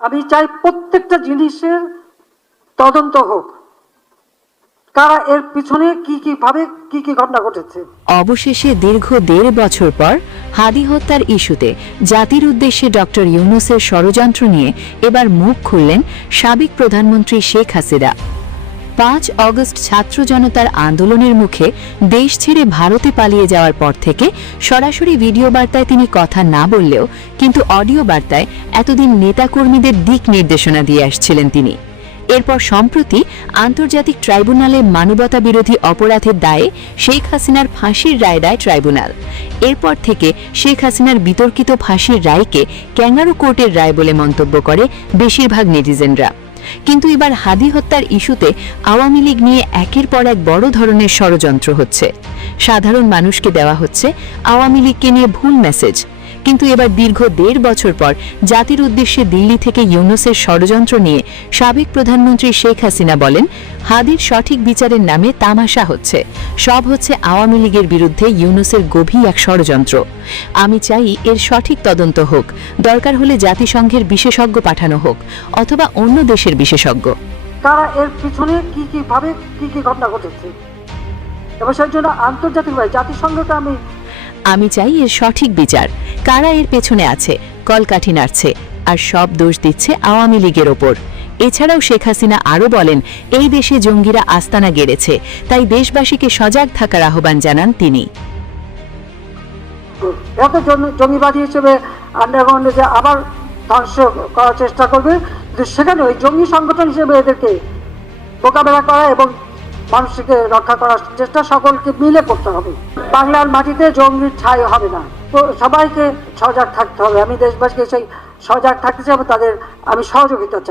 আমি চাই প্রত্যেকটা জিনিসের তদন্ত হোক। কারা এর পিছনে কি কি ভাবে কি কি ঘটনা ঘটেছে? অবশেষে দীর্ঘ দেড় বছর পর হাদি হত্যার ইস্যুতে জাতির উদ্দেশ্যে ডক্টর ইউনুসের ষড়যন্ত্র নিয়ে এবার মুখ খুললেন সাবেক প্রধানমন্ত্রী শেখ হাসিনা। পাঁচ অগস্ট ছাত্র জনতার আন্দোলনের মুখে দেশ ছেড়ে ভারতে পালিয়ে যাওয়ার পর থেকে সরাসরি ভিডিও বার্তায় তিনি কথা না বললেও কিন্তু অডিও বার্তায় এতদিন নেতাকর্মীদের দিক নির্দেশনা দিয়ে আসছিলেন তিনি। এরপর সম্প্রতি আন্তর্জাতিক ট্রাইব্যুনালে মানবতা বিরোধী অপরাধের দায়ে শেখ হাসিনার ফাঁসির রায় দেয় ট্রাইব্যুনাল। এরপর থেকে শেখ হাসিনার বিতর্কিত ফাঁসির রায়কে ক্যাঙ্গারু কোর্টের রায় বলে মন্তব্য করে বেশিরভাগ নেটিজেনরা। কিন্তু এবার হাদি হত্যার ইস্যুতে আওয়ামী লীগ নিয়ে একের পর এক বড় ধরনের ষড়যন্ত্র হচ্ছে। সাধারণ মানুষকে দেওয়া হচ্ছে আওয়ামী লীগকে নিয়ে ভুল মেসেজ কিন্তু এবার দীর্ঘ দেড় বছর পর জাতির উদ্দেশ্যে দিল্লি থেকে ইউনুসের ষড়যন্ত্র নিয়ে সাবেক প্রধানমন্ত্রী শেখ হাসিনা বলেন হাদির সঠিক বিচারের নামে তামাশা হচ্ছে। সব হচ্ছে আওয়ামী লীগের বিরুদ্ধে ইউনুসের গভীর এক ষড়যন্ত্র। আমি চাই এর সঠিক তদন্ত হোক দরকার হলে জাতিসংঘের বিশেষজ্ঞ পাঠানো হোক অথবা অন্য দেশের বিশেষজ্ঞ। কারা এর পিছনে কি কি ভাবে কি কি ঘটনা ঘটেছে? এবং সেই জন্য আন্তর্জাতিকভাবে জাতিসংঘটা আমি আমি চাই এর সঠিক বিচার। কারা এর পেছনে আছে? কলকাঠি নাড়ছে আর সব দোষ দিচ্ছে আওয়ামী লীগের ওপর। এছাড়াও শেখ হাসিনা আরও বলেন, এই দেশে জঙ্গিরা আস্তানা গেড়েছে, তাই দেশবাসীকে সজাগ থাকার আহ্বান জানান তিনি। জঙ্গিবাদী হিসেবে আন্ডারগ্রাউন্ডে যে আবার ধ্বংস করার চেষ্টা করবে সেখানে ওই জঙ্গি সংগঠন হিসেবে এদেরকে মোকাবেলা করা এবং মানুষকে রক্ষা করার চেষ্টা সকলকে মিলে করতে হবে। বাংলার মাটিতে জঙ্গির ঠাঁই হবে না। তো সবাইকে সজাগ থাকতে হবে। আমি দেশবাসীকে সেই সজাগ থাকতে চাই এবং তাদের আমি সহযোগিতা চাই।